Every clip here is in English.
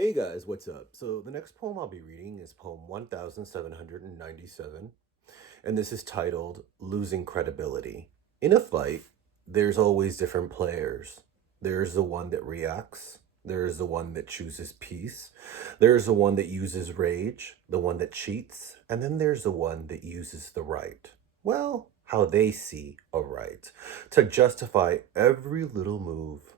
Hey guys, what's up? So the next poem I'll be reading is poem 1797, and this is titled Losing Credibility. In a fight, there's always different players. There's the one that reacts, there's the one that chooses peace, there's the one that uses rage, the one that cheats, and then there's the one that uses the right. Well, how they see a right to justify every little move.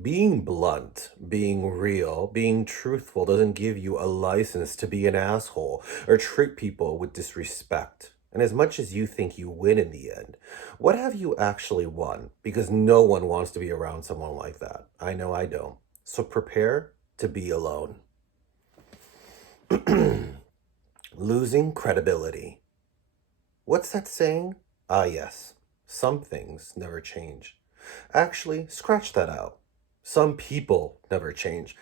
Being blunt, being real, being truthful doesn't give you a license to be an asshole or treat people with disrespect. And as much as you think you win in the end, what have you actually won? Because no one wants to be around someone like that. I know I don't. So prepare to be alone. Losing credibility. What's that saying? Ah, yes. Some things never change. Actually, scratch that out. Some people never change.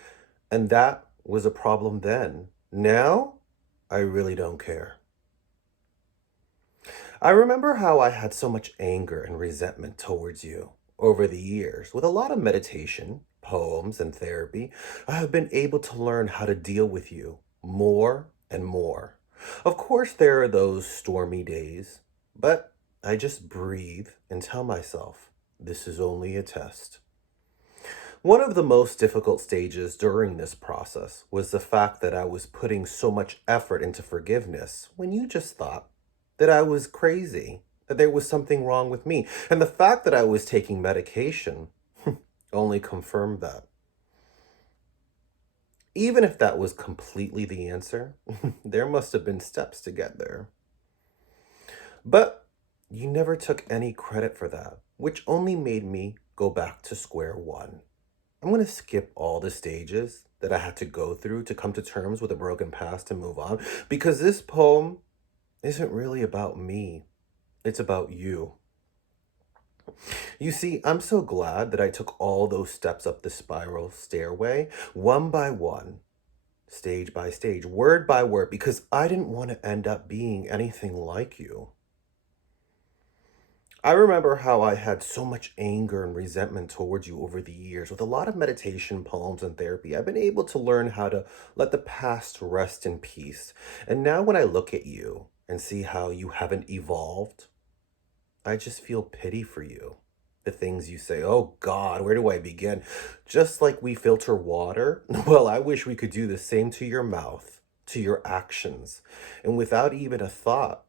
And that was a problem then. Now, I really don't care. I remember how I had so much anger and resentment towards you over the years. With a lot of meditation, poems, and therapy, I have been able to learn how to deal with you more and more. Of course, there are those stormy days, but I just breathe and tell myself this is only a test. One of the most difficult stages during this process was the fact that I was putting so much effort into forgiveness when you just thought that I was crazy, that there was something wrong with me. And the fact that I was taking medication only confirmed that. Even if that was completely the answer, there must have been steps to get there. But you never took any credit for that, which only made me go back to square one. I'm going to skip all the stages that I had to go through to come to terms with a broken past and move on because this poem isn't really about me. It's about you. You see, I'm so glad that I took all those steps up the spiral stairway, one by one, stage by stage, word by word, because I didn't want to end up being anything like you. I remember how I had so much anger and resentment towards you over the years. With a lot of meditation, poems, and therapy, I've been able to learn how to let the past rest in peace. And now when I look at you and see how you haven't evolved, I just feel pity for you. The things you say, oh God, where do I begin? Just like we filter water, well, I wish we could do the same to your mouth, to your actions. And without even a thought,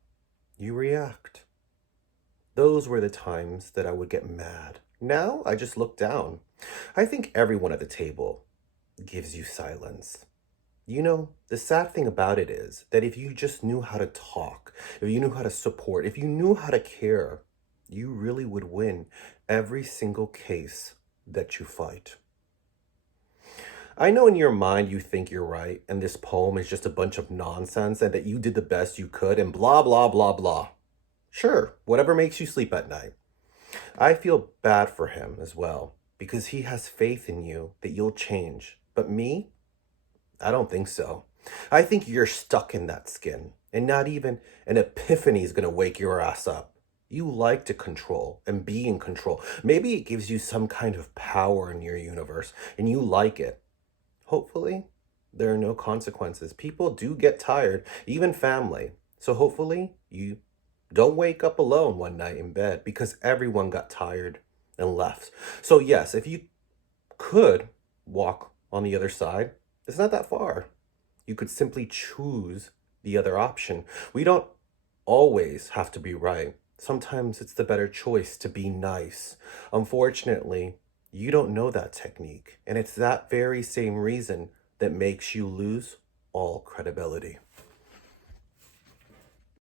you react. Those were the times that I would get mad. Now I just look down. I think everyone at the table gives you silence. You know, the sad thing about it is that if you just knew how to talk, if you knew how to support, if you knew how to care, you really would win every single case that you fight. I know in your mind you think you're right and this poem is just a bunch of nonsense and that you did the best you could and blah, blah, blah, blah. Sure, whatever makes you sleep at night. I feel bad for him as well because he has faith in you that you'll change. But me, I don't think so. I think you're stuck in that skin and not even an epiphany is going to wake your ass up. You like to control and be in control. Maybe it gives you some kind of power in your universe and you like it. Hopefully, there are no consequences. People do get tired, even family. So hopefully, you don't wake up alone one night in bed because everyone got tired and left. So, yes, if you could walk on the other side, it's not that far. You could simply choose the other option. We don't always have to be right. Sometimes it's the better choice to be nice. Unfortunately, you don't know that technique. And it's that very same reason that makes you lose all credibility.